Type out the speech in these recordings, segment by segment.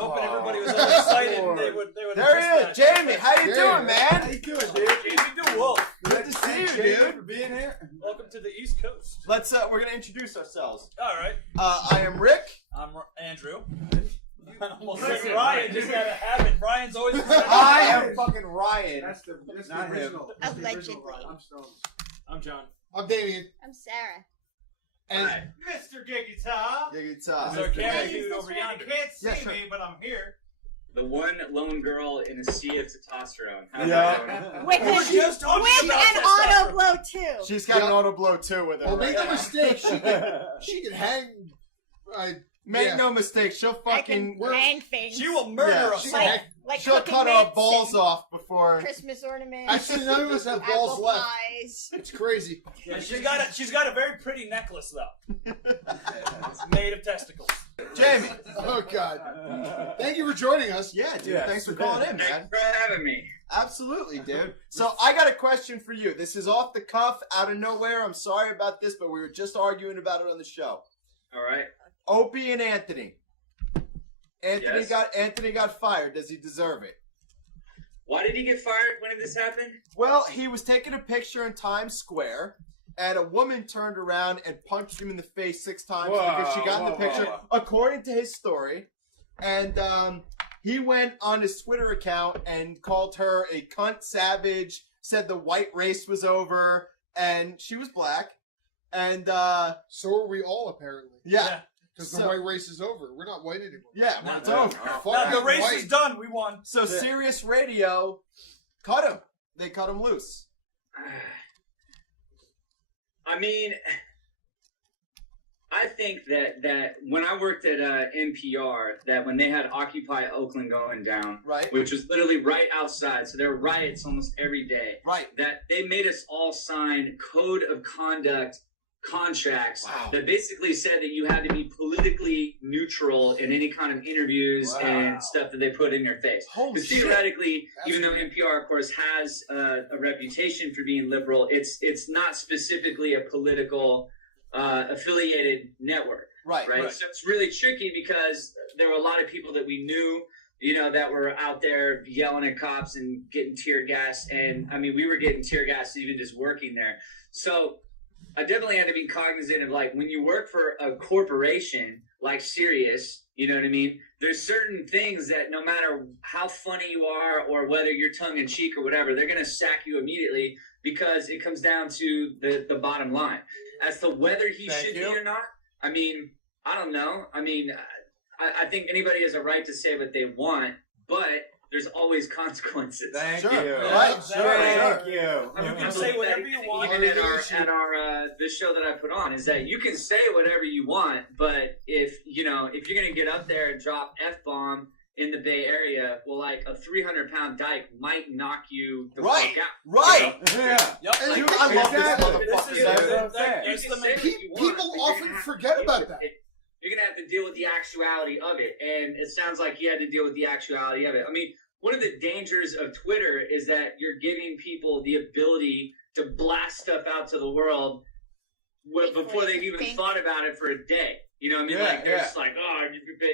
hoping everybody was all excited and they would. There he is, Jamie. How you doing, man? How you doing, dude? Jamie DeWolf. Good to see you, dude. For being here. Welcome to the East Coast. Let's. We're gonna introduce ourselves. All right. I am Rick. I'm Andrew. Almost like Ryan just had a habit. Brian's always. I am fucking Ryan. That's the Not original. That's the Allegedly. I'm Stone. I'm John. I'm Damien. I'm Sarah. And Mr. Giggita. Giggity Is our top. camera Hey, dude over yonder. You can't see Yeah, sure. me, but I'm here. The one lone girl in a sea of testosterone. How's Yeah. that going? With, We were just talking with about an testosterone. auto blow too. She's got an auto blow too with her. well, right make no now. mistake, she can hang. Make yeah. no mistake. She'll I can fucking. hang things. She will murder Yeah, us. she- all. like She'll cooking cut our mitts balls and off before. Christmas ornaments. Actually, none of us have balls apple left. pies. It's crazy. And she's got a very pretty necklace though. It's made of testicles. Jamie. Oh God! Thank you for joining us. Yeah, dude. Yeah. Thanks for calling in, Thanks man. for having me. Absolutely, dude. So I got a question for you. This is off the cuff, out of nowhere. I'm sorry about this, but we were just arguing about it on the show. All right. Opie and Anthony. Yes. Anthony got fired. Does he deserve it? Why did he get fired? When did this happen? Well, he was taking a picture in Times Square, and a woman turned around and punched him in the face 6 times because she got in the picture, according to his story. And he went on his Twitter account and called her a cunt savage, said the white race was over, and she was black. And So are we all apparently. yeah. Because So- the white race is over. We're not white anymore. Yeah, Not it's now. over. Fuck Now the being race white. is done. We won. So Sirius Radio cut him. They cut him loose. I mean, I think that when I worked at NPR, that when they had Occupy Oakland going down, Right? which was literally right outside, so there were riots almost every day, Right. that they made us all sign code of conduct contracts Wow. that basically said that you had to be politically neutral in any kind of interviews Wow. and stuff that they put in your face. Holy Because shit. theoretically, That's even though weird. NPR, of course, has a reputation for being liberal, it's not specifically a political affiliated network, Right. right? So it's really tricky because there were a lot of people that we knew, you know, that were out there yelling at cops and getting tear gas. And I mean, we were getting tear gas even just working there. So I definitely had to be cognizant of, like, when you work for a corporation like Sirius, you know what I mean? There's certain things that no matter how funny you are or whether you're tongue in cheek or whatever, they're going to sack you immediately because it comes down to the bottom line. As to whether he Thank should you. be or not, I mean, I don't know. I mean, I think anybody has a right to say what they want, but there's always consequences. Thank Sure. you. Right. Exactly. Thank you. You can People say that whatever you want. Even at our this show that I put on is that you can say whatever you want, but if you're gonna get up there and drop F-bomb in the Bay Area, well, like a 300-pound dyke might knock you the Right. fuck out. Right. Yeah. Yep. And Dude, I love this Exactly. motherfucker. This is- man. That's what I'm saying. You That's can the say main- what you want, People but you're often gonna have to forget deal about with that. it. You're gonna have to deal with the actuality of it, and it sounds like he had to deal with the actuality of it. I mean, one of the dangers of Twitter is that you're giving people the ability to blast stuff out to the world before they've even Think. thought about it for a day. You know what I mean? Yeah, Like, they're yeah. just like, oh,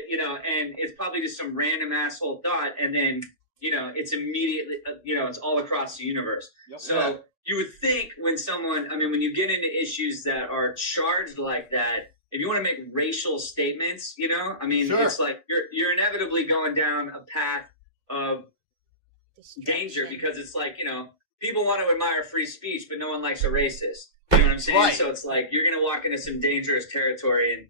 you know, and it's probably just some random asshole thought, and then, you know, it's immediately, it's all across the universe. Yep. So you would think when you get into issues that are charged like that, if you want to make racial statements, you know, I mean, Sure. it's like you're inevitably going down a path of danger Distraction. because it's like, you know, people want to admire free speech, but no one likes a racist. You know what I'm saying? Right. So it's like you're going to walk into some dangerous territory, and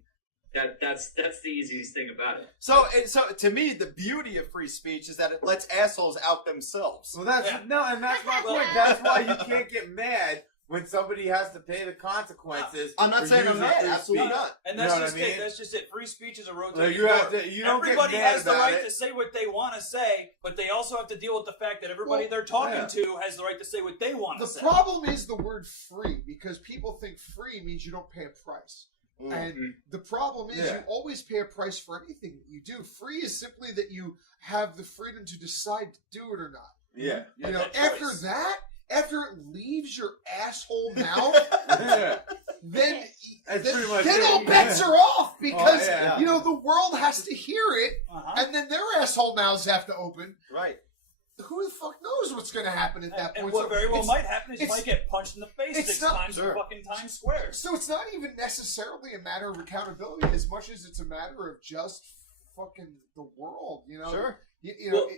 that's the easiest thing about it. So to me, the beauty of free speech is that it lets assholes out themselves. Well, that's Yeah. no, and that's my point. That's why you can't get mad when somebody has to pay the consequences. I'm not for saying I'm using mad. free Absolutely speech. not. And You that's know what just I mean? it. That's just it. Free speech is a Like, rotating you have door. to. You don't Everybody get mad has the about right it. to say what they want to say, but they also have to deal with the fact that everybody Well, they're talking yeah. to has the right to say what they want to The say. problem is the word free because people think free means you don't pay a price. And the problem is you always pay a price for anything that you do. Free is simply that you have the freedom to decide to do it or not. Yeah. You know, that after choice. that, after it leaves your asshole mouth, Yeah. then That's pretty much all it. bets are off because yeah. you know the world has to hear it, Uh-huh. and then their asshole mouths have to open. Right. Who the fuck knows what's going to happen at that And point? what So very well it's- might happen is you it's- might get punched in the face it's 6 not- times in fucking Times Square. So it's not even necessarily a matter of accountability as much as it's a matter of just fucking the world, you know? Sure. You know,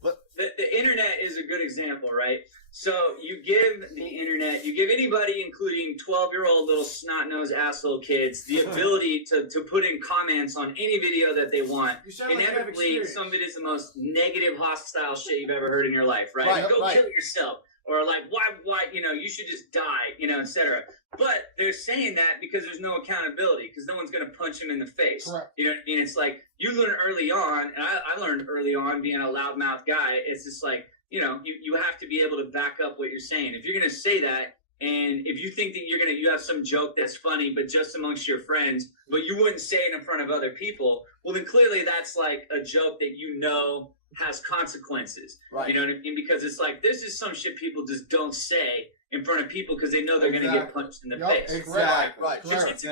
Well, the internet is a good example, right? So you give the internet, you give anybody, including 12-year-old little snot-nosed asshole kids, the ability to put in comments on any video that they want. You sound like you have Inevitably, experience. some of it is the most negative, hostile shit you've ever heard in your life, right? Right, Go right. kill yourself. Or like, why, you know, you should just die, you know, etc. But they're saying that because there's no accountability, because no one's going to punch him in the face. Correct. You know what I mean? It's like, you learn early on, and I learned early on being a loudmouth guy, it's just like, you know, you have to be able to back up what you're saying. If you're going to say that, and if you think that you have some joke that's funny, but just amongst your friends, but you wouldn't say it in front of other people, well, then clearly that's like a joke that you know has consequences. Right. You know what I mean? Because it's like, this is some shit people just don't say in front of people because they know they're going to get punched in the face. Exactly. Right. Correct.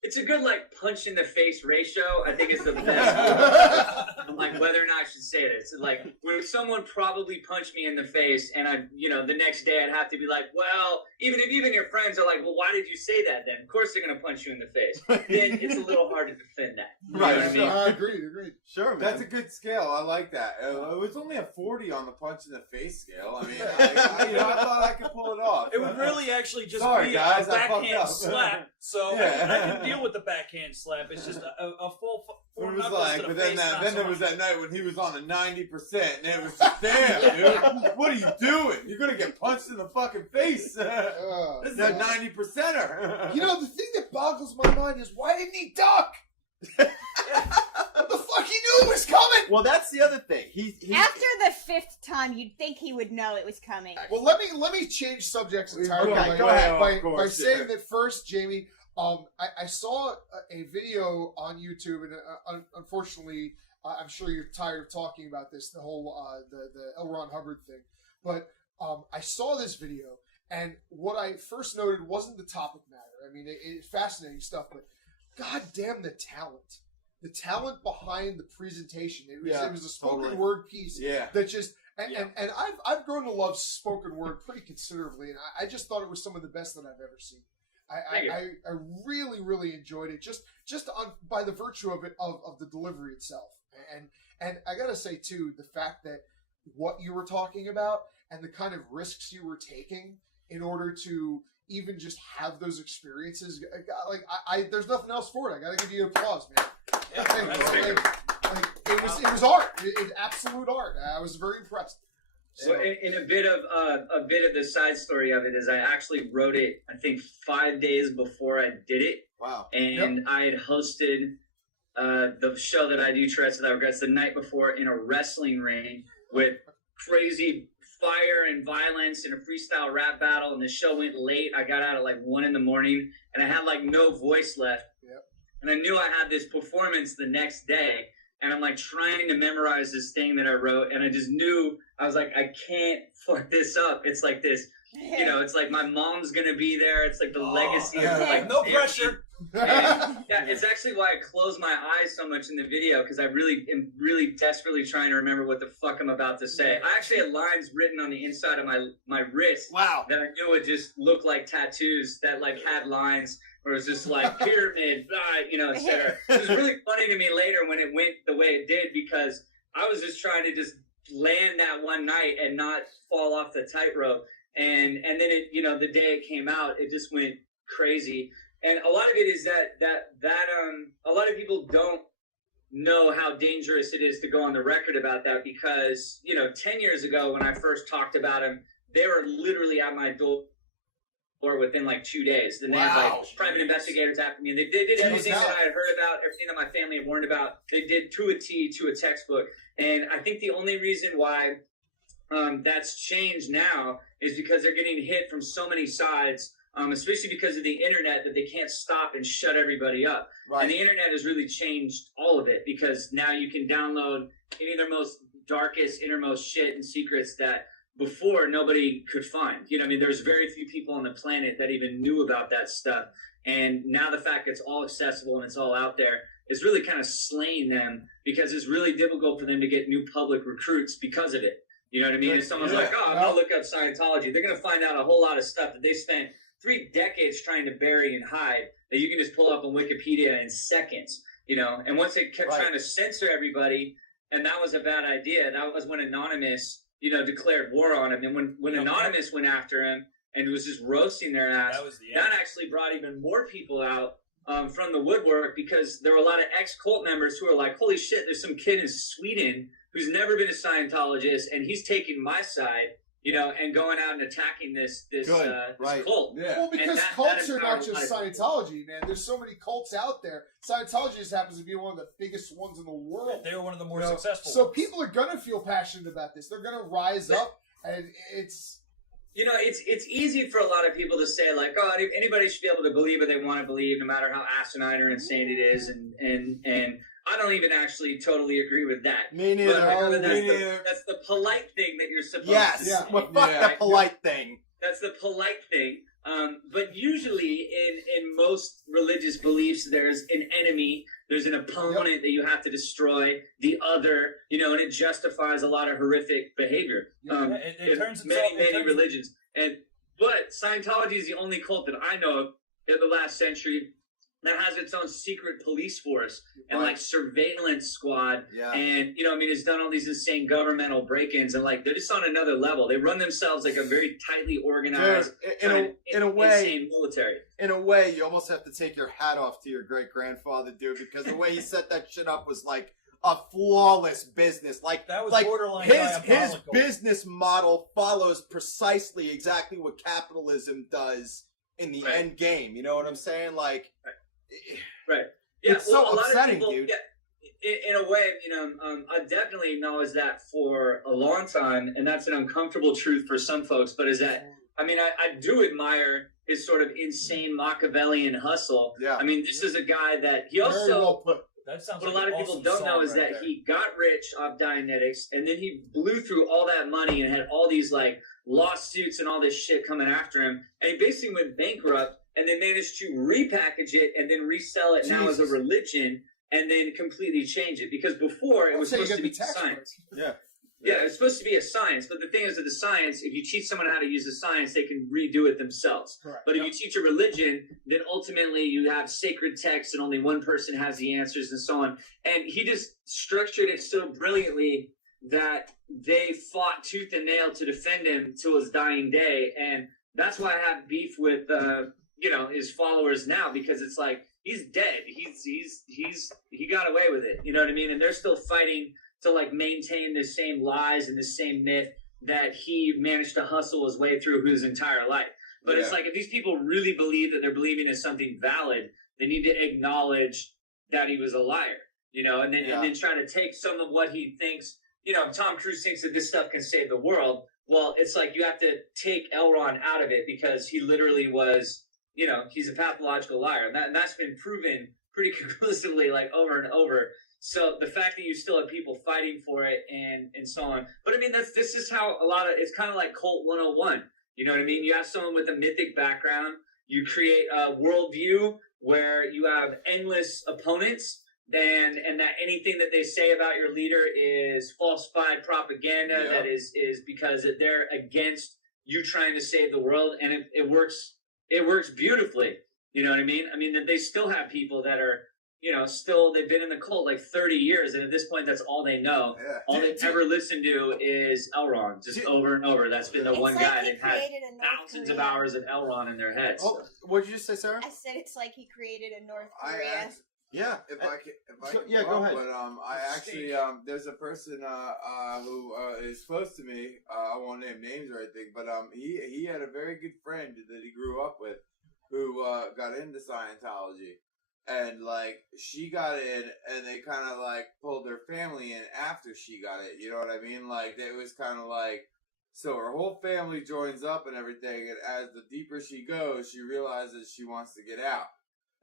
It's a good like punch in the face ratio. I think it's the best. I'm like whether or not I should say this. Like when someone probably punched me in the face, and the next day I'd have to be like, well, even your friends are like, well, why did you say that then? Of course they're gonna punch you in the face. Then it's a little hard to defend that. You Right. know what I mean? Agreed. Sure, man. That's a good scale. I like that. It was only a 40 on the punch in the face scale. I mean, I thought I could pull it off. It would really actually just Sorry, be guys, a I fucked backhand up. slap. So Yeah. I can deal with the backhand slap. It's just a full It was knuckles like, to the but then face, not then so there much. was that night when he was on a 90%, and it was just, damn, dude, what are you doing? You're gonna get punched in the fucking face. This is a 90%er. You know, the thing that boggles my mind is why didn't he duck? What the fuck? He knew it was coming. Well, that's the other thing. He After the 5th time, you'd think he would know it was coming. Well, let me change subjects entirely Okay, by, go ahead. by, Of course, saying yeah. that first, Jamie. I saw a video on YouTube, and unfortunately, I'm sure you're tired of talking about this, the whole the L. Ron Hubbard thing. But I saw this video, and what I first noted wasn't the topic matter. I mean, it's fascinating stuff, but goddamn the talent behind the presentation. It was a spoken totally. word piece Yeah. that just. And I've grown to love spoken word pretty considerably, and I just thought it was some of the best that I've ever seen. I really, really enjoyed it just by the virtue of it of the delivery itself. And I gotta say too, the fact that what you were talking about and the kind of risks you were taking in order to even just have those experiences, like there's nothing else for it. I gotta give you applause, man. It was art. It absolute art. I was very impressed. So in a bit of the side story of it is I actually wrote it, I think 5 days before I did it. Wow. And I had hosted the show that I do, Teresa Without Regrets, the night before in a wrestling ring with crazy fire and violence in a freestyle rap battle. And the show went late. I got out at like 1 a.m. and I had like no voice left. Yep. And I knew I had this performance the next day. And I'm like trying to memorize this thing that I wrote. And I just knew, I was like, I can't fuck this up. It's like this, you know, it's like my mom's going to be there. It's like the legacy of like No pressure. And, yeah, it's actually why I close my eyes so much in the video, because I really am really desperately trying to remember what the fuck I'm about to say. I actually had lines written on the inside of my wrist Wow. that I knew would just look like tattoos that like had lines where it was just like pyramid, you know, etc. It was really funny to me later when it went the way it did, because I was just trying to just land that one night and not fall off the tightrope. And then it, you know, the day it came out, it just went crazy. And a lot of it is that a lot of people don't know how dangerous it is to go on the record about that, because, you know, 10 years ago when I first talked about him, they were literally at my door within like 2 days. Then they had like private investigators after me, and they did everything that I had heard about, everything that my family had warned about. They did to a T, to a textbook. And I think the only reason why that's changed now is because they're getting hit from so many sides. Especially because of the internet, that they can't stop and shut everybody up. Right. And the internet has really changed all of it, because now you can download any of their most darkest, innermost shit and secrets that before nobody could find. You know, I mean, there's very few people on the planet that even knew about that stuff. And now the fact it's all accessible and it's all out there is really kind of slaying them, because it's really difficult for them to get new public recruits because of it. You know what I mean? If someone's like, oh, I'm going to look up Scientology, they're going to find out a whole lot of stuff that they spent 3 decades trying to bury and hide that you can just pull up on Wikipedia in seconds, you know? And once they kept trying to censor everybody, and that was a bad idea, that was when Anonymous, you know, declared war on him. And when Anonymous went after him and was just roasting their ass, that actually brought even more people out from the woodwork, because there were a lot of ex-cult members who were like, holy shit, there's some kid in Sweden who's never been a Scientologist, and he's taking my side, you know, and going out and attacking this cult. Yeah. Well, because cults are not just Scientology, man. There's so many cults out there. Scientology just happens to be one of the biggest ones in the world. They're one of the more successful So ones. People are going to feel passionate about this. They're going to rise up, and it's... You know, it's easy for a lot of people to say, like, oh, anybody should be able to believe what they want to believe, no matter how asinine or insane it is, and I don't even actually totally agree with that. Me neither. That's the polite thing that you're supposed to say. Yes. Well, fuck the polite thing. That's the polite thing. But usually in most religious beliefs, there's an enemy, there's an opponent that you have to destroy, the other, you know, and it justifies a lot of horrific behavior. It turns many religions. But Scientology is the only cult that I know of in the last century that has its own secret police force and like surveillance squad. Yeah. And, you know, I mean, it's done all these insane governmental break-ins, and like, they're just on another level. They run themselves like a very tightly organized, in a way, insane military. In a way, you almost have to take your hat off to your great-grandfather, dude, because the way he set that shit up was like a flawless business. Like, that was like borderline his business model follows precisely exactly what capitalism does in the end game. You know what I'm saying? Like, right. Yeah, it's so upsetting, people, dude. Yeah, in a way, you know, I definitely acknowledge that for a long time, and that's an uncomfortable truth for some folks. But is that, I mean, I do admire his sort of insane Machiavellian hustle. Yeah. I mean, this is a guy that he also. Very well put. That sounds what like a lot of people don't know is that he got rich off Dianetics, and then he blew through all that money and had all these like lawsuits and all this shit coming after him, and he basically went bankrupt, and then managed to repackage it and then resell it now as a religion, and then completely change it, because before it was supposed to be science. Yeah, it's supposed to be a science, but the thing is that the science, if you teach someone how to use the science, they can redo it themselves. Correct. But if you teach a religion, then ultimately you have sacred texts and only one person has the answers and so on. And he just structured it so brilliantly that they fought tooth and nail to defend him till his dying day. And that's why I have beef with, you know, his followers now, because it's like, he's dead. He got away with it. You know what I mean? And they're still fighting to like maintain the same lies and the same myth that he managed to hustle his way through his entire life. But it's like, if these people really believe that they're believing in something valid, they need to acknowledge that he was a liar, you know, and then try to take some of what he thinks. You know, Tom Cruise thinks that this stuff can save the world. Well, it's like you have to take L. Ron out of it, because he literally was, you know, he's a pathological liar. And that's been proven pretty conclusively, like, over and over. So the fact that you still have people fighting for it and so on. But I mean, this is how a lot of, it's kind of like Cult 101. You know what I mean? You have someone with a mythic background. You create a worldview where you have endless opponents, and that anything that they say about your leader is falsified propaganda. That is because they're against you trying to save the world. And it works beautifully. You know what I mean? I mean, they still have people that are, you know, they've been in the cult like 30 years, and at this point, that's all they know. Yeah. All they've ever listened to is Elron, just over and over. That's been the one guy that had thousands of hours of Elron in their heads. Oh, what did you say, Sarah? I said it's like he created a North Korea. If I can, go ahead. But I actually there's a person who is close to me. I won't name names or anything, but he had a very good friend that he grew up with who got into Scientology. And, like, she got in, and they kind of, like, pulled their family in after she got it. You know what I mean? Like, it was kind of like, so her whole family joins up and everything, and as the deeper she goes, she realizes she wants to get out.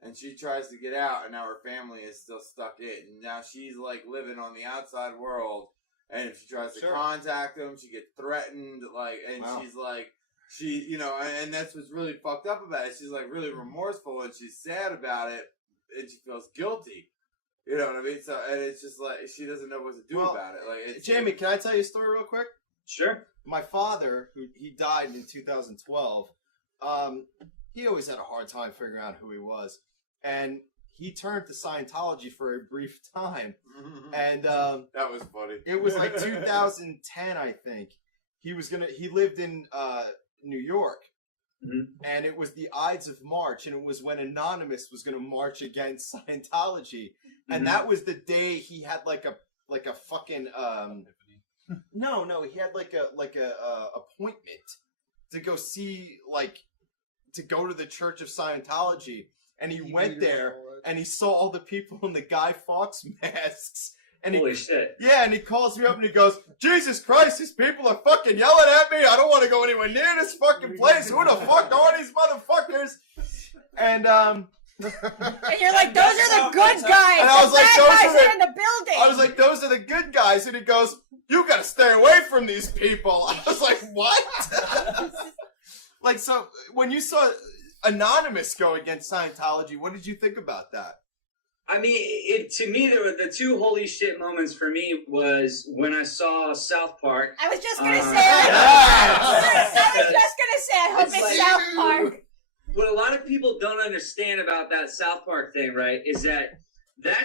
And she tries to get out, and now her family is still stuck in. And now she's, like, living on the outside world, and if she tries to Sure. contact him, she gets threatened. Like, and Wow. she's like, and that's what's really fucked up about it. She's like really remorseful and she's sad about it, and she feels guilty. You know what I mean? So, and it's just like she doesn't know what to do about it. Like, Jamie, can I tell you a story real quick? Sure. My father, he died in 2012, he always had a hard time figuring out who he was. And he turned to Scientology for a brief time. And that was funny. it was like 2010, I think. He lived in New York. Mhm. And it was the Ides of March, and it was when Anonymous was going to march against Scientology. And that was the day he had like a fucking no, he had like a appointment to go see, like, to go to the Church of Scientology, and he went there and he saw all the people in the Guy Fawkes masks. And Holy shit. Yeah, and he calls me up and he goes, "Jesus Christ, these people are fucking yelling at me. I don't want to go anywhere near this fucking place. Who the fuck are these motherfuckers?" And And you're like, those are the good guys. And I was the like, bad those guys are the- are in the building. I was like, "Those are the good guys." And he goes, "You gotta stay away from these people." I was like, "What?" Like, so when you saw Anonymous go against Scientology, what did you think about that? I mean, to me, there were the two holy shit moments for me was when I saw South Park. I was just gonna say. Yes! I was just gonna say. I hope It's it's like- South Park. What a lot of people don't understand about that South Park thing, right, is that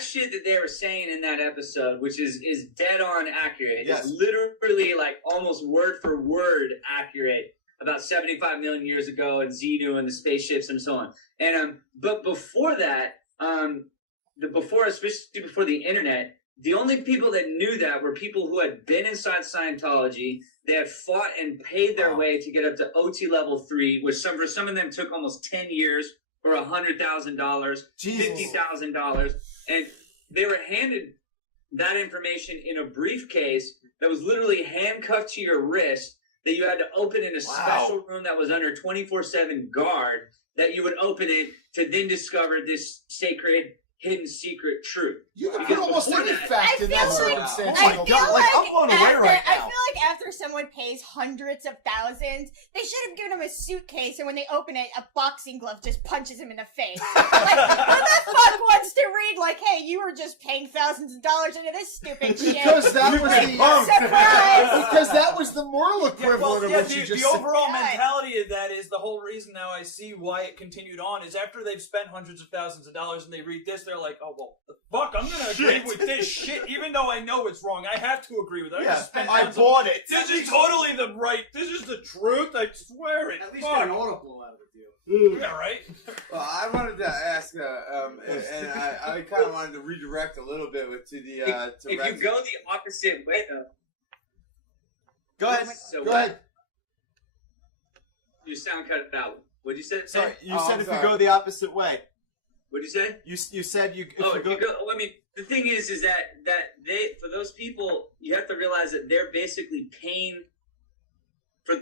shit that they were saying in that episode, which is dead on accurate, Yes. is literally like almost word for word accurate about 75 million years ago and Xenu and the spaceships and so on. And but before that, especially before the internet, the only people that knew that were people who had been inside Scientology. They had fought and paid their way to get up to OT level 3, which for some of them took almost 10 years or $100,000, $50,000, and they were handed that information in a briefcase that was literally handcuffed to your wrist that you had to open in a special room that was under 24/7 guard, that you would open it to then discover this sacred hidden secret truth. You can Because put almost before any that- fact in I that feel like- circumstance. Oh my I God, feel like, like I'm blown away right I now. feel like after someone pays hundreds of thousands, they should have given him a suitcase, and when they open it, a boxing glove just punches him in the face. Like, who the fuck wants to read, like, hey, you were just paying thousands of dollars into this stupid shit? Because that was Like, the surprise! because that was the moral equivalent of what you just the said. overall Yeah. mentality of that is the whole reason now I see why it continued on is after they've spent hundreds of thousands of dollars and they read this, they're like, oh, well, fuck, I'm gonna agree with this shit, even though I know it's wrong. I have to agree with it. I Yeah, just spent I tons of- bought it. This is totally this is the truth, I swear it. At least Fuck. get an audible out of it, deal. Yeah, right? Well, I wanted to ask, and I kind of wanted to redirect a little bit to the If you go the opposite way, though, Go ahead. So Go what? ahead. your sound cut out. What'd you say? Sorry, you Oh, said I'm if sorry. you go the opposite way. What'd you say? You said you. Oh, if you go. I mean, the thing is that they, for those people, you have to realize that they're basically paying for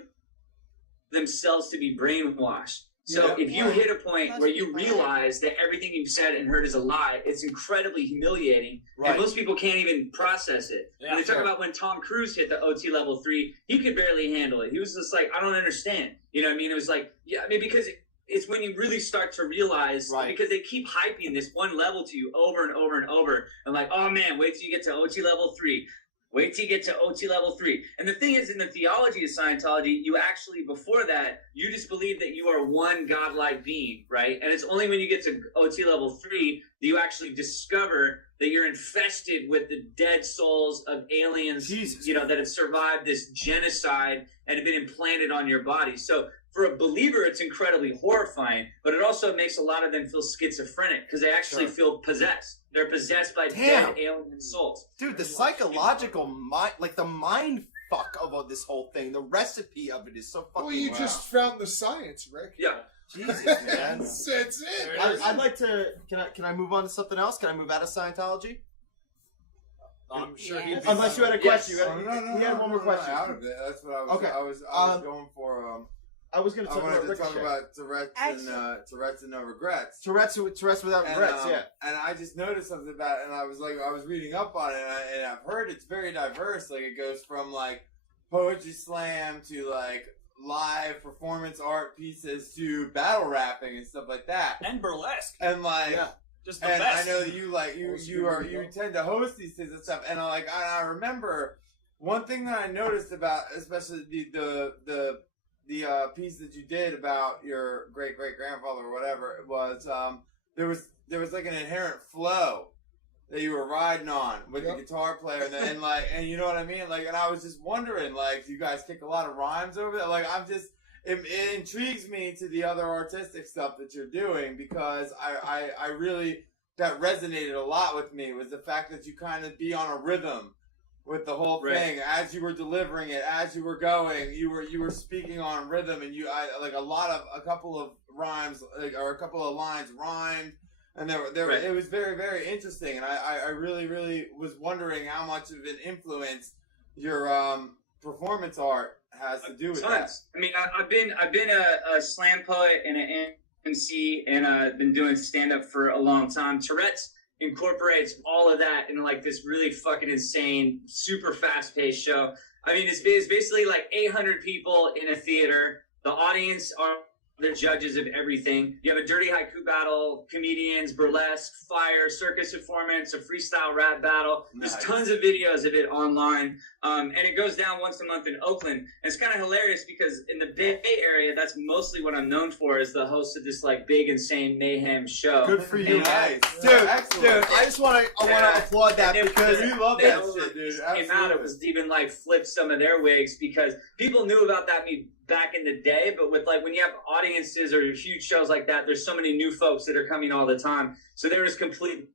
themselves to be brainwashed. So if you hit a point Most where you people are. realize that everything you've said and heard is a lie, it's incredibly humiliating, Right. and most people can't even process it. Yeah, When they talk sure. about when Tom Cruise hit the OT level 3, he could barely handle it. He was just like, I don't understand. You know what I mean? It was like, yeah, I mean, because it's when you really start to realize, Right. because they keep hyping this one level to you over and over and over, and like, oh man, wait till you get to OT level 3. Wait till you get to OT level 3. And the thing is, in the theology of Scientology, you actually, before that, you just believe that you are one godlike being, right? And it's only when you get to OT level 3 that you actually discover that you're infested with the dead souls of aliens, Jesus. you know, that have survived this genocide and have been implanted on your body. So for a believer, it's incredibly horrifying, but it also makes a lot of them feel schizophrenic because they actually feel possessed. They're possessed by Damn. dead alien souls. Dude, the psychological mind, like the mind fuck of this whole thing, the recipe of it is so fucking. Well, you just found the science, Rick. Yeah. Jesus, man. That's it. I'd like to. Can I move on to something else? Can I move out of Scientology? I'm sure Yes. he'd Unless you had a question. Oh, He had one more question. Out of it. That's what I was. Okay. I was going for. I was going I wanted to talk about Tourette's and No Regrets. Tourette's without regrets, yeah. And I just noticed something about it, and I was reading up on it, and I've heard it's very diverse. Like, it goes from, like, poetry slam to, like, live performance art pieces to battle rapping and stuff like that. And burlesque. And, like... Yeah. Just the and best. I know that you tend to host these things and stuff, and I remember one thing that I noticed about, especially the piece that you did about your great grandfather or whatever, it was there was like an inherent flow that you were riding on with the guitar player, and you know what I mean, like, and I was just wondering, like, do you guys kick a lot of rhymes over there? Like, it intrigues me to the other artistic stuff that you're doing, because I really, that resonated a lot with me, was the fact that you kind of be on a rhythm with the whole thing. As you were delivering it, as you were going, you were speaking on rhythm, and a couple of rhymes, or a couple of lines rhymed, and it was very, very interesting, and I really, really was wondering how much of an influence your performance art has to do with that. I mean, I've been a slam poet and an MC, and I've been doing stand up for a long time. Tourette's incorporates all of that into like this really fucking insane, super fast paced show. I mean, it's basically like 800 people in a theater. The audience are the judges of everything. You have a dirty haiku battle, comedians, burlesque, fire, circus performance, a freestyle rap battle. There's tons of videos of it online. And it goes down once a month in Oakland. And it's kind of hilarious because in the Bay Area, that's mostly what I'm known for, is the host of this like big, insane mayhem show. Good for you. Nice. Dude, I just want to applaud that, because we love that shit, dude. Came out, it was even like flipped some of their wigs, because people knew about that back in the day, but with like when you have audiences or huge shows like that, there's so many new folks that are coming all the time, so they're just completely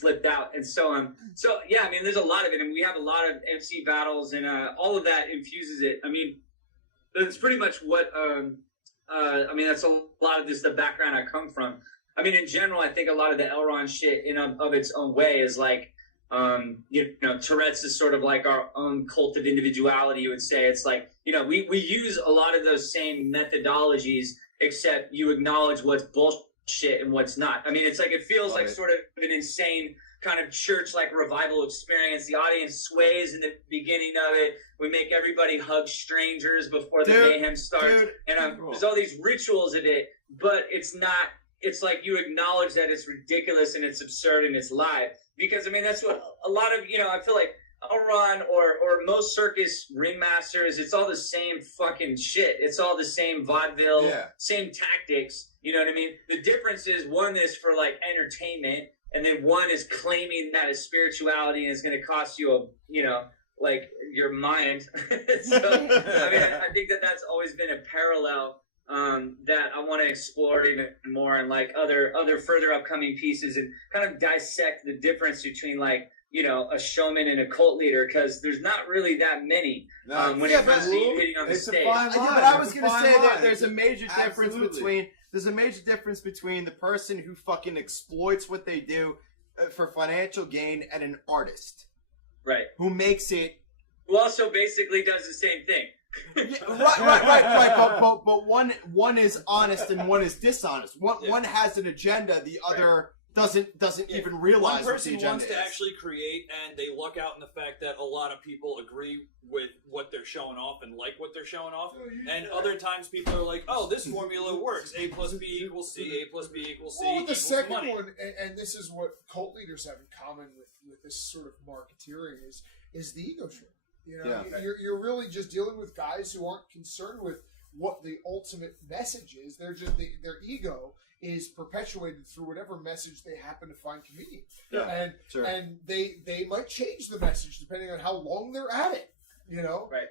flipped out. And so yeah, I mean, there's a lot of it, and we have a lot of MC battles, and all of that infuses it. I mean, that's pretty much what I mean, that's a lot of this, the background I come from. I mean, in general, I think a lot of the Elron shit in of its own way is like, you know, Tourette's is sort of like our own cult of individuality, you would say. It's like, you know, we use a lot of those same methodologies, except you acknowledge what's bullshit and what's not. I mean, it's like, it feels like sort of an insane kind of church-like revival experience. The audience sways in the beginning of it. We make everybody hug strangers before the mayhem starts. And there's all these rituals of it, but it's not, it's like you acknowledge that it's ridiculous and it's absurd and it's live. Because, I mean, that's what a lot of, you know, I feel like Elron or most circus ringmasters, it's all the same fucking shit. It's all the same vaudeville, same tactics. You know what I mean? The difference is one is for, like, entertainment, and then one is claiming that as spirituality and is going to cost you a, you know, like, your mind. So, I mean, I think that that's always been a parallel that I want to explore even more, and like other further upcoming pieces, and kind of dissect the difference between, like, you know, a showman and a cult leader, because there's not really that many when it comes to you hitting on the stage. But I was going to say that there's a major difference between the person who fucking exploits what they do for financial gain and an artist, right? Who makes it, who also basically does the same thing. Right. But one is honest and one is dishonest. One has an agenda. The other doesn't even realize. One person what the agenda wants to actually create, and they luck out in the fact that a lot of people agree with what they're showing off and like what they're showing off. And other times people are like, "Oh, this formula works. A plus B equals C. A plus B equals C." Well, the second one, and this is what cult leaders have in common with this sort of marketeering, is the ego trip. You know, you're really just dealing with guys who aren't concerned with what the ultimate message is. They're just their ego is perpetuated through whatever message they happen to find convenient. Yeah. And they might change the message depending on how long they're at it. You know? Right.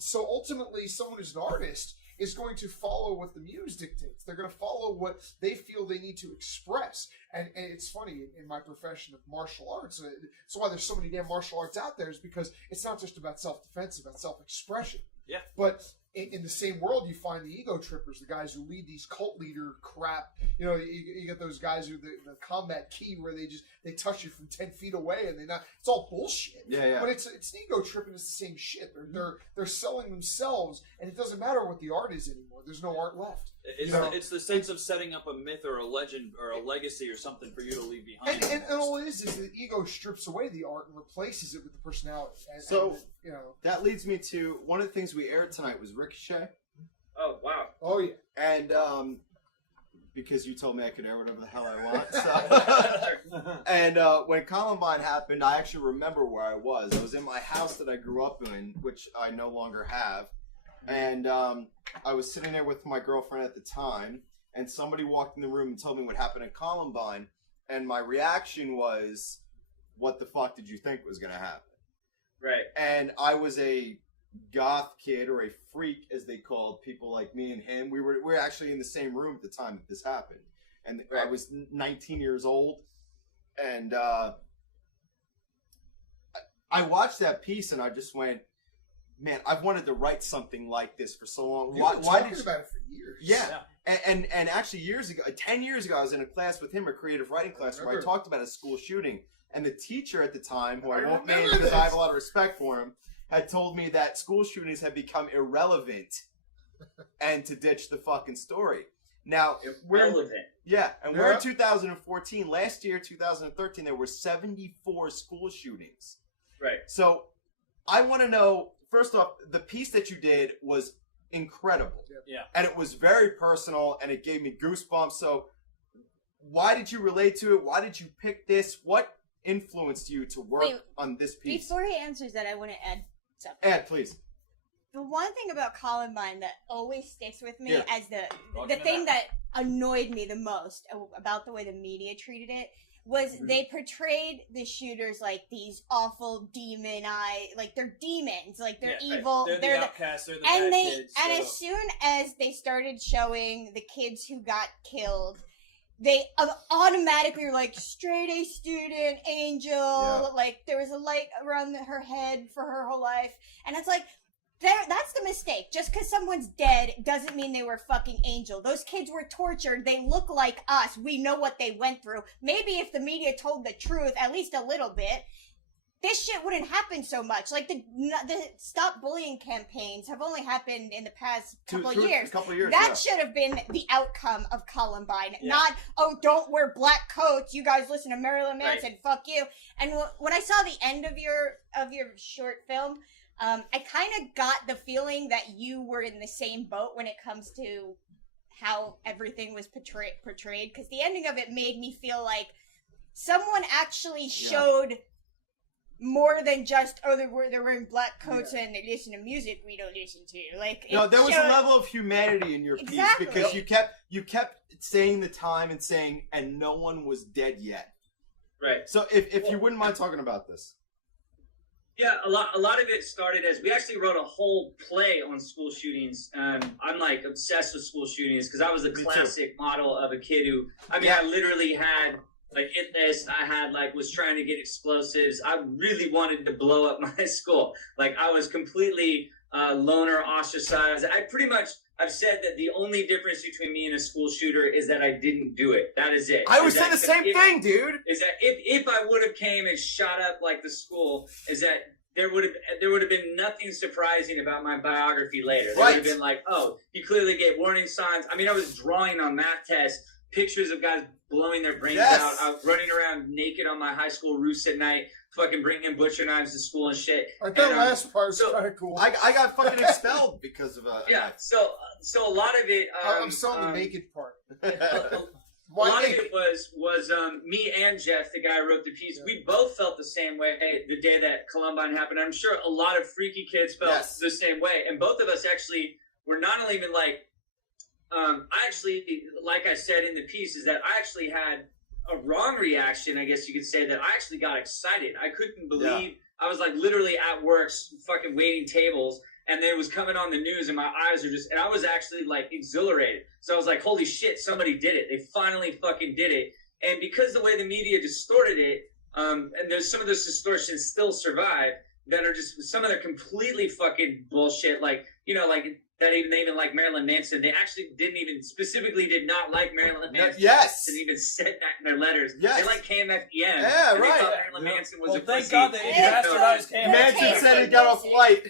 So ultimately, someone who's an artist is going to follow what the muse dictates. They're going to follow what they feel they need to express. And it's funny, in my profession of martial arts, that's why there's so many damn martial arts out there, is because it's not just about self-defense, it's about self-expression. Yeah. But in the same world, you find the ego trippers, the guys who lead these cult leader crap. You know, you get those guys who the combat key where they touch you from 10 feet away, and it's all bullshit. Yeah. But it's an ego trip, and it's the same shit. They're selling themselves, and it doesn't matter what the art is anymore. There's no art left. It's the sense of setting up a myth or a legend or a legacy or something for you to leave behind. And all it is the ego strips away the art and replaces it with the personality. That leads me to one of the things we aired tonight was Ricochet. Oh wow. Oh yeah. And because you told me I could air whatever the hell I want. So. And when Columbine happened, I actually remember where I was. I was in my house that I grew up in, which I no longer have. And I was sitting there with my girlfriend at the time, and somebody walked in the room and told me what happened at Columbine. And my reaction was, what the fuck did you think was going to happen? Right. And I was a goth kid, or a freak as they called people like me and him. We were actually in the same room at the time that this happened, and I was 19 years old, and I watched that piece and I just went, man, I've wanted to write something like this for so long. Why did you about it for years? Yeah. And actually years ago, 10 years ago, I was in a class with him, a creative writing class, where I talked about a school shooting, and the teacher at the time, who I won't name because I have a lot of respect for him, had told me that school shootings had become irrelevant and to ditch the fucking story. Now, irrelevant. We're in 2014. Last year, 2013, there were 74 school shootings. Right. So I want to know, first off, the piece that you did was incredible. Yeah. And it was very personal, and it gave me goosebumps. So why did you relate to it? Why did you pick this? What influenced you to work on this piece? Before he answers that, I want to add something. Add, please. The one thing about Columbine that always sticks with me as the Talking thing that annoyed me the most about the way the media treated it was they portrayed the shooters like these awful like they're demons, like they're evil. Right. They're the outcasts, they're the and bad kids. And as soon as they started showing the kids who got killed, they automatically were like, straight A student, angel, like there was a light around her head for her whole life. And it's like, that's the mistake. Just because someone's dead doesn't mean they were fucking angel. Those kids were tortured. They look like us. We know what they went through. Maybe if the media told the truth, at least a little bit, this shit wouldn't happen so much. Like the stop bullying campaigns have only happened in the past couple of years. That should have been the outcome of Columbine, not don't wear black coats. You guys listen to Marilyn Manson. Right. Fuck you. And when I saw the end of your short film, I kind of got the feeling that you were in the same boat when it comes to how everything was portrayed. Because the ending of it made me feel like someone actually showed more than just they're wearing black coats and they listen to music we don't listen to. Like there was a level of humanity in your piece because you kept saying the time and saying and no one was dead yet. Right. So if you wouldn't mind talking about this. Yeah, a lot of it started as we actually wrote a whole play on school shootings. I'm like obsessed with school shootings because I was a classic model of a kid who, I literally had like hit this. I had was trying to get explosives. I really wanted to blow up my school. Like I was completely loner, ostracized. I've said that the only difference between me and a school shooter is that I didn't do it. That is it. I was saying the same thing, dude. Is that if I would have came and shot up like the school, is that there would have been nothing surprising about my biography later. There would have been like, oh, you clearly get warning signs. I mean, I was drawing on math tests pictures of guys blowing their brains out. I was running around naked on my high school roofs at night, fucking bringing butcher knives to school and shit. That last part's kind of cool. I got fucking expelled because of So a lot of it. I'm still the naked part. A lot of it was me and Jeff, the guy who wrote the piece. We both felt the same way the day that Columbine happened. I'm sure a lot of freaky kids felt the same way, and both of us actually were not only even like. I actually, like I said in the piece, is that I actually had a wrong reaction, I guess you could say, that I actually got excited. I couldn't believe, I was like literally at work fucking waiting tables, and then it was coming on the news, and my eyes are just, and I was actually like exhilarated. So I was like, holy shit, somebody did it. They finally fucking did it. And because the way the media distorted it, and there's some of those distortions still survive, that are just, some of them completely fucking bullshit, like, that they even like Marilyn Manson. They actually did not like Marilyn Manson. Yes. And even said that in their letters. Yes. They like KMFDM. Yeah, and right. They thought Marilyn Manson was a thank pussy. God they bastardized KMFDM. Manson said he got off light.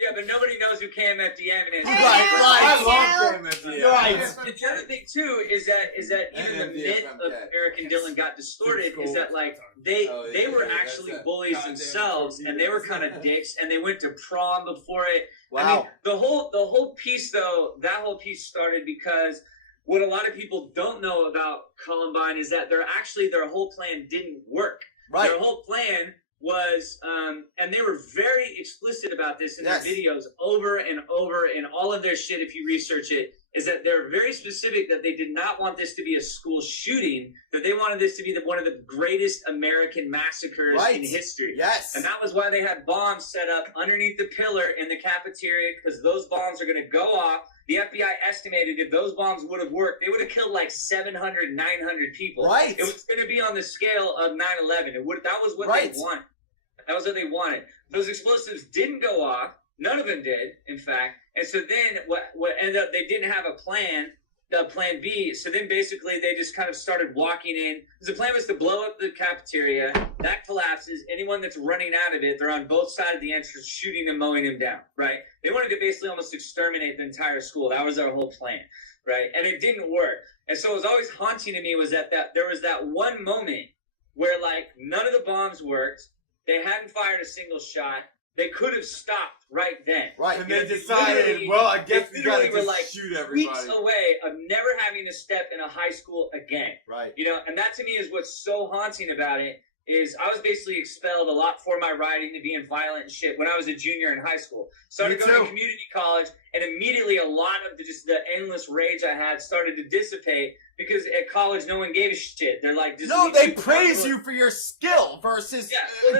Yeah, but nobody knows who KMFDM is. Right. Right. The other thing too is that even the myth of Eric and Dylan got distorted. Is that like they were actually bullies themselves, and they were kind of dicks, and they went to prom before it. Wow. I mean, the whole piece though, that whole piece started because what a lot of people don't know about Columbine is that their whole plan didn't work. Right. Their whole plan was, and they were very explicit about this in their videos over and over in all of their shit, if you research it, is that they're very specific that they did not want this to be a school shooting, that they wanted this to be one of the greatest American massacres in history. Yes. And that was why they had bombs set up underneath the pillar in the cafeteria, because those bombs are going to go off. The FBI estimated if those bombs would have worked, they would have killed like 700, 900 people. Right. It was going to be on the scale of 9/11. That was what they wanted. That was what they wanted. Those explosives didn't go off. None of them did, in fact. And so then what ended up, they didn't have a plan, plan B. So then basically they just kind of started walking in. The plan was to blow up the cafeteria. That collapses. Anyone that's running out of it, they're on both sides of the entrance, shooting and mowing them down, right? They wanted to basically almost exterminate the entire school. That was their whole plan, right? And it didn't work. And so what was always haunting to me was that there was that one moment where like none of the bombs worked. They hadn't fired a single shot. They could have stopped right then. Right. And they decided, well, I guess we gotta just like shoot everybody. Weeks away of never having to step in a high school again. Right. You know, and that to me is what's so haunting about it. Is I was basically expelled a lot for my writing and being violent and shit when I was a junior in high school. Started going to community college, and immediately a lot of the endless rage I had started to dissipate because at college no one gave a shit. They're like, they praise you for your skill versus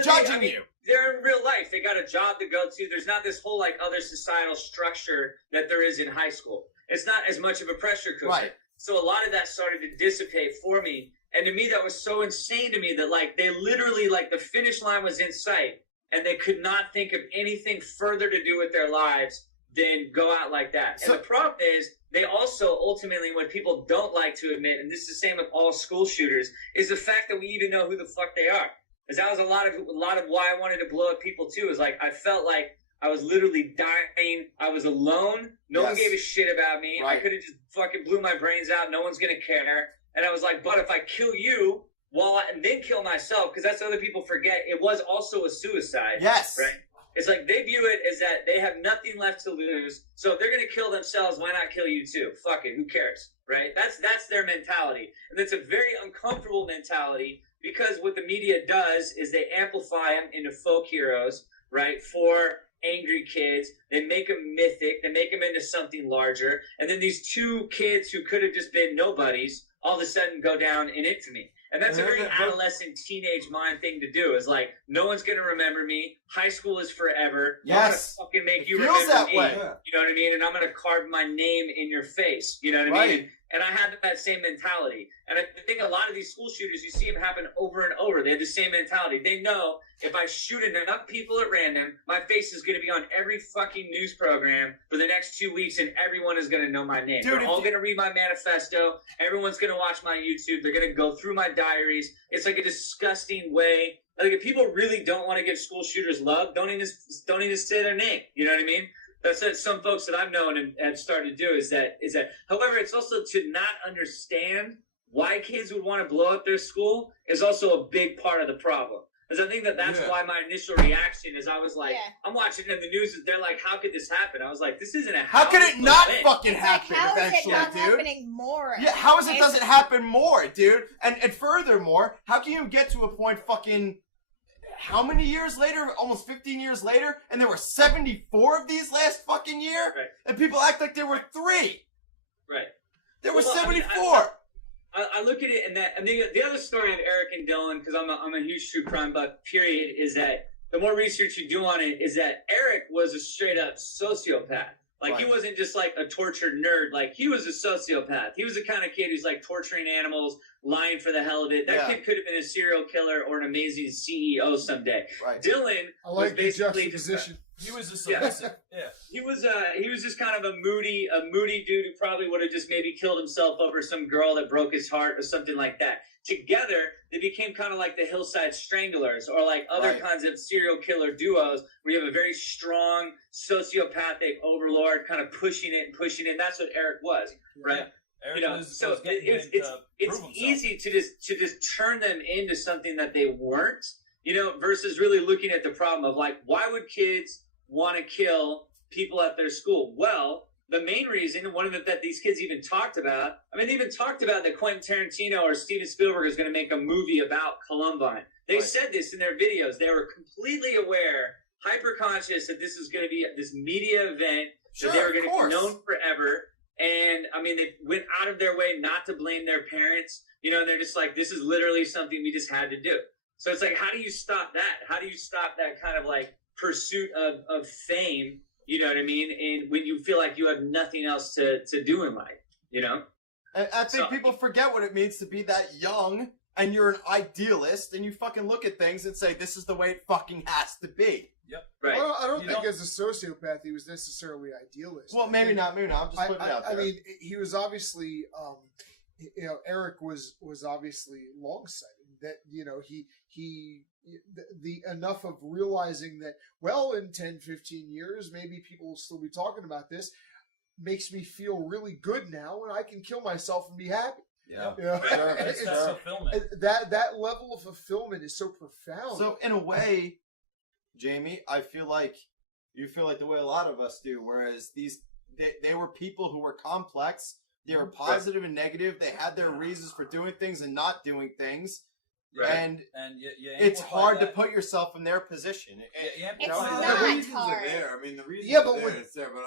judging you. They're in real life. They got a job to go to. There's not this whole like other societal structure that there is in high school. It's not as much of a pressure cooker. Right. So a lot of that started to dissipate for me. And to me, that was so insane to me that like they literally like the finish line was in sight and they could not think of anything further to do with their lives than go out like that. And the problem is they also ultimately, what people don't like to admit, and this is the same with all school shooters, is the fact that we even know who the fuck they are. Because that was a lot of why I wanted to blow up people too. Is like I felt like I was literally dying. I was alone. No one gave a shit about me. Right. I could have just fucking blew my brains out. No one's gonna care. And I was like, but if I kill you and then kill myself, because that's what other people forget, it was also a suicide. Yes. Right? It's like they view it as that they have nothing left to lose. So if they're going to kill themselves, why not kill you too? Fuck it. Who cares? Right? That's their mentality. And it's a very uncomfortable mentality because what the media does is they amplify them into folk heroes, right? For angry kids. They make them mythic. They make them into something larger. And then these two kids who could have just been nobodies all of a sudden go down in infamy. And that's a very adolescent, teenage mind thing to do. Is like, no one's going to remember me. High school is forever. Yes. I'm going to fucking make you Feels remember that me. way. You know what I mean? And I'm going to carve my name in your face. You know what I mean? And I had that same mentality. And I think a lot of these school shooters, you see them happen over and over. They have the same mentality. They know if I shoot enough people at random, my face is going to be on every fucking news program for the next 2 weeks, and everyone is going to know my name. Dude, they're all going to read my manifesto. Everyone's going to watch my YouTube. They're going to go through my diaries. It's like a disgusting way. Like, if people really don't want to give school shooters love, don't even say their name. You know what I mean? That's what some folks that I've known and have started to do is that. However, it's also to not understand why kids would want to blow up their school is also a big part of the problem. Because I think that's why my initial reaction is I was like, I'm watching in the news, they're like, how could this happen? I was like, this isn't a How could it not fucking It's happen like, how is eventually, it not dude? happening more? Yeah, how is it doesn't happen more, dude? And furthermore, how can you get to a point fucking how many years later? Almost 15 years later, and there were 74 of these last fucking year? Right. And people act like there were 3. Right. There were 74. I look at it, and the other story of Eric and Dylan, because I'm a huge true crime buff, period, is that the more research you do on it, is that Eric was a straight up sociopath. Like, he wasn't just like a tortured nerd. Like, he was a sociopath. He was the kind of kid who's like torturing animals, lying for the hell of it. That kid could have been a serial killer or an amazing CEO someday. Right. Dylan was basically just he was a submissive. Yeah. He was just kind of a moody dude who probably would have just maybe killed himself over some girl that broke his heart or something like that. Together, they became kind of like the Hillside Stranglers or like other kinds of serial killer duos where you have a very strong sociopathic overlord kind of pushing it. And that's what Eric was, right? Yeah. Eric It's easy to just turn them into something that they weren't, versus really looking at the problem of like, why would kids want to kill people at their school? Well, the main reason, that these kids even talked about, they even talked about that Quentin Tarantino or Steven Spielberg is going to make a movie about Columbine. They said this in their videos. They were completely aware, hyper-conscious that this was going to be this media event, that they were going to be known forever. And, they went out of their way not to blame their parents. And they're just like, this is literally something we just had to do. So it's like, how do you stop that? How do you stop that kind of like pursuit of fame? You know what I mean? And when you feel like you have nothing else to do in life, And I think people forget what it means to be that young and you're an idealist and you fucking look at things and say, this is the way it fucking has to be. Yep. Right. Well, I don't think as a sociopath he was necessarily idealist. Well, maybe not. I'm just putting it out there. He was obviously, Eric was obviously long-sighted. That, he enough of realizing that, well, in 10, 15 years, maybe people will still be talking about this, makes me feel really good now, and I can kill myself and be happy. Yeah. That's fulfillment. That level of fulfillment is so profound. So, in a way, Jamie, I feel like you feel like the way a lot of us do, whereas they were people who were complex, they were positive and negative, they had their reasons for doing things and not doing things. Right. And you it's hard that. to put yourself in their position. It's the not reasons hard. are there. The reasons Yeah, are but there. It's there, but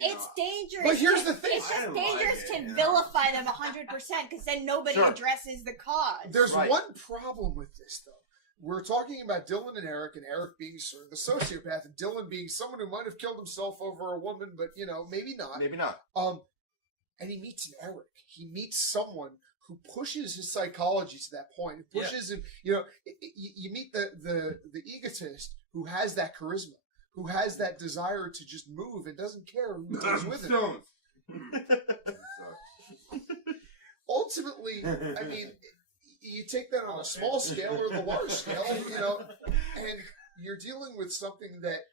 it's dangerous. But here's the thing. It's I just don't dangerous like it, to vilify them 100% because then nobody addresses the cause. There's one problem with this, though. We're talking about Dylan and Eric being sort of the sociopath, and Dylan being someone who might have killed himself over a woman, but, maybe not. Maybe not. And he meets an Eric. He meets someone who pushes his psychology to that point. Who pushes him, you meet the egotist who has that charisma, who has that desire to just move and doesn't care who goes with him. Ultimately, you take that on a small scale or the large scale, and you're dealing with something that,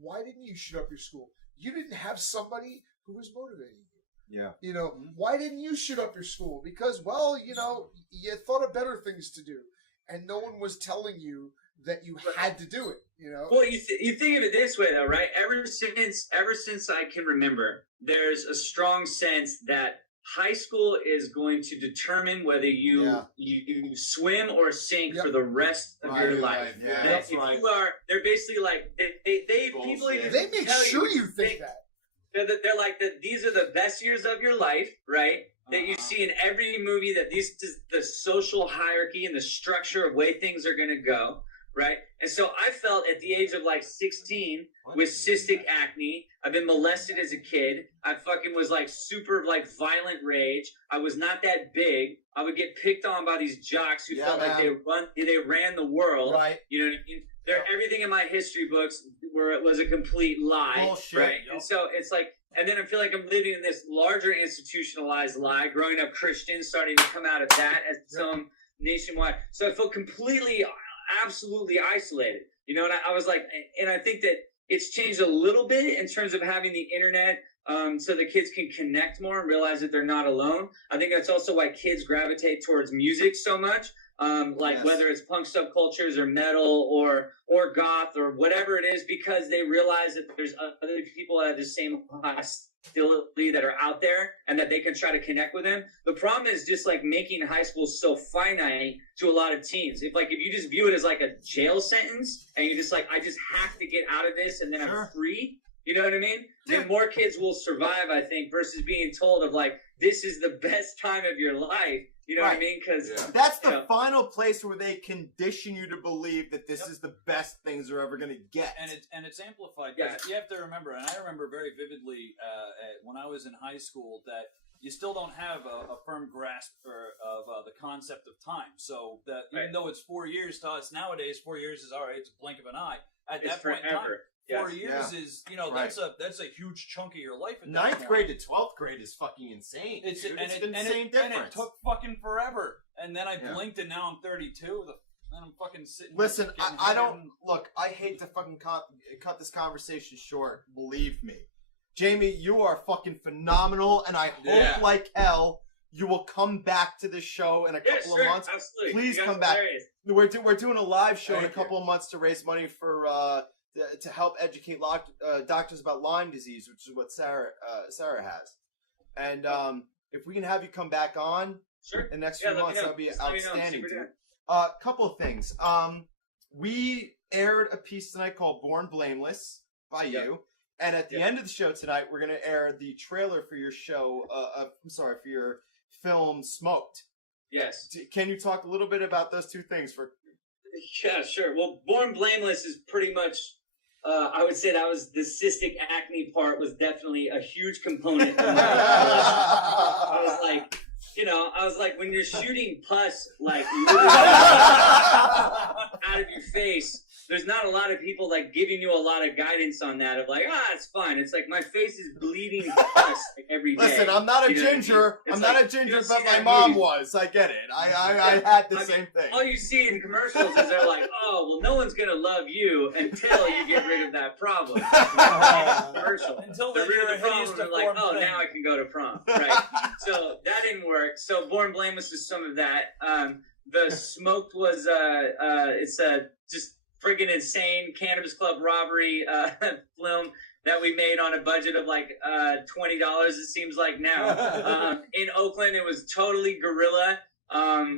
why didn't you shoot up your school? You didn't have somebody who was motivating you. Yeah. Why didn't you shoot up your school? Because, well, you thought of better things to do, and no one was telling you that you had to do it. Well, you think of it this way, though, right? Ever since I can remember, there's a strong sense that high school is going to determine whether you swim or sink for the rest of your life. Yeah, that they're basically like people even they make tell sure you think that. They're like that. These are the best years of your life, right? That you see in every movie. That this is the social hierarchy and the structure of way things are going to go, right? And so I felt at the age of like 16 with cystic acne. I've been molested as a kid. I fucking was like super like violent rage. I was not that big. I would get picked on by these jocks who felt like they ran the world. Right. You know what I mean? Everything in my history books was a complete lie. Bullshit. Right? Yep. And so it's like, and then I feel like I'm living in this larger institutionalized lie, growing up Christian, starting to come out of that as some nationwide. So I feel completely, absolutely isolated. And I was like, and I think that it's changed a little bit in terms of having the internet so the kids can connect more and realize that they're not alone. I think that's also why kids gravitate towards music so much. Whether it's punk subcultures or metal or goth or whatever it is, because they realize that there's other people that have the same hostility that are out there and that they can try to connect with them. The problem is just like making high school so finite to a lot of teens. If you just view it as like a jail sentence and you're just like, I just have to get out of this and then I'm free. You know what I mean? Then more kids will survive, I think, versus being told of like, this is the best time of your life You know what I mean? Because that's the final place where they condition you to believe that this is the best things they're ever going to get. And it's amplified. Yeah. You have to remember, and I remember very vividly when I was in high school that you still don't have a firm grasp of the concept of time. So that even though it's 4 years to us nowadays, 4 years is all right. It's a blink of an eye. At that point in time, 4 years is that's a huge chunk of your life. At that 9th grade to 12th grade is fucking insane. It's an insane difference. And it took fucking forever. And then I blinked, and now I'm 32. And I'm fucking sitting. Listen, I don't look. I hate to fucking cut this conversation short. Believe me. Jamie, you are fucking phenomenal, and I hope like hell you will come back to this show in a couple of months. Absolutely. Please come back. We're doing a live show in a couple of months to raise money for to help educate doctors about Lyme disease, which is what Sarah has. And if we can have you come back on in the next few months, that would be outstanding. Couple of things. We aired a piece tonight called "Born Blameless" by you. And at the end of the show tonight, we're going to air the trailer for your show. For your film "Smoked." Yes. Can you talk a little bit about those two things? Yeah, sure. Well, "Born Blameless" is pretty much. I would say that was the cystic acne part was definitely a huge component. I was like, when you're shooting pus like out of your face. There's not a lot of people like giving you a lot of guidance on that of like, it's fine. It's like my face is bleeding pus every day. Listen, I'm not a ginger. I'm not a ginger, but my mom was. I get it. I had the same thing. All you see in commercials is they're like, no one's gonna love you until you get rid of that problem. Commercial. Until they're rid of the problem, they're like, now I can go to prom. Right. So that didn't work. So "Born Blameless" is some of that. The "Smoked" was it's just friggin' insane Cannabis Club robbery film that we made on a budget of like $20, it seems like now. In Oakland, it was totally guerrilla.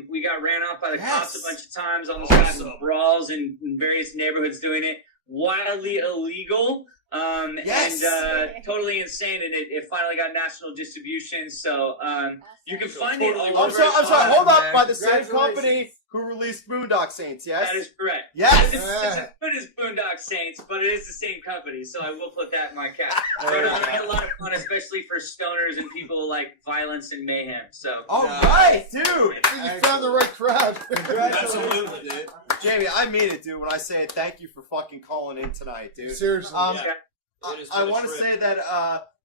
We got ran off by the cops a bunch of times, almost got some brawls in various neighborhoods doing it. Wildly illegal. And totally insane, and it finally got national distribution, so you can find it all over. I'm sorry, hold up, by the same company who released Boondock Saints, yes? That is correct. Yes! It's as good as Boondock Saints, but it is the same company, so I will put that in my cap. But it's a lot of fun, especially for stoners and people who like violence and mayhem, so. Alright, dude! You found the right crowd. Absolutely, dude. Jamie, I mean it, dude, when I say thank you for fucking calling in tonight, dude. Seriously. I want to say that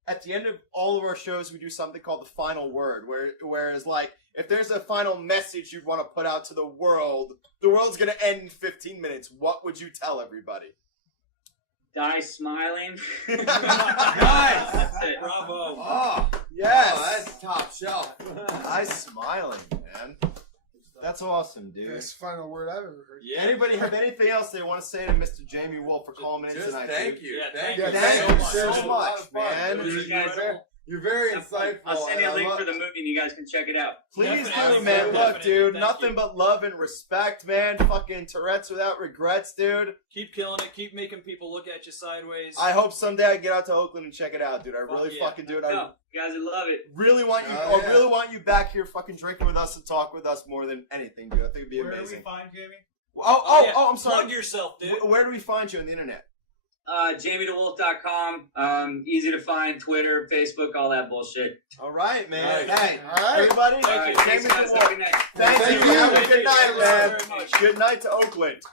at the end of all of our shows, we do something called the final word, whereas like, if there's a final message you'd want to put out to the world's going to end in 15 minutes, what would you tell everybody? Die smiling. Nice! That's it. Bravo. Oh, yes! Oh, that's top shelf. Die smiling, man. That's awesome, dude. Best final word I've ever heard. Yeah. Anybody have anything else they want to say to Mr. Jamie Wolf for calling in tonight? Thank you. Thank you so much, man. You're very insightful. I'll send you a link for the movie and you guys can check it out. Please do, man. Look, dude, nothing but love and respect, man. Fucking Tourette's without regrets, dude. Keep killing it. Keep making people look at you sideways. I hope someday I get out to Oakland and check it out, dude. I really fucking do it. You guys would love it. Really want you. I really want you back here, fucking drinking with us and talk with us more than anything, dude. I think it'd be amazing. Where do we find Jamie? I'm sorry. Plug yourself, dude. Where do we find you on the internet? JamieDeWolf.com. Easy to find. Twitter, Facebook, all that bullshit. All right, man. Nice. Hey, all right. everybody. Thank you. Jamie Thanks, guys. DeWolf. Have a good night. Thank you. Have a good night, man. Very much. Good night to Oakland.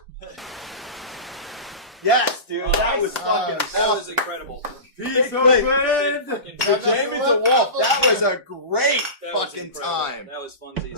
Yes, dude. That was fucking That awesome. was incredible. Peace, Oakland. Fucking Jamie DeWolf. That was a great fucking time. That was funsies.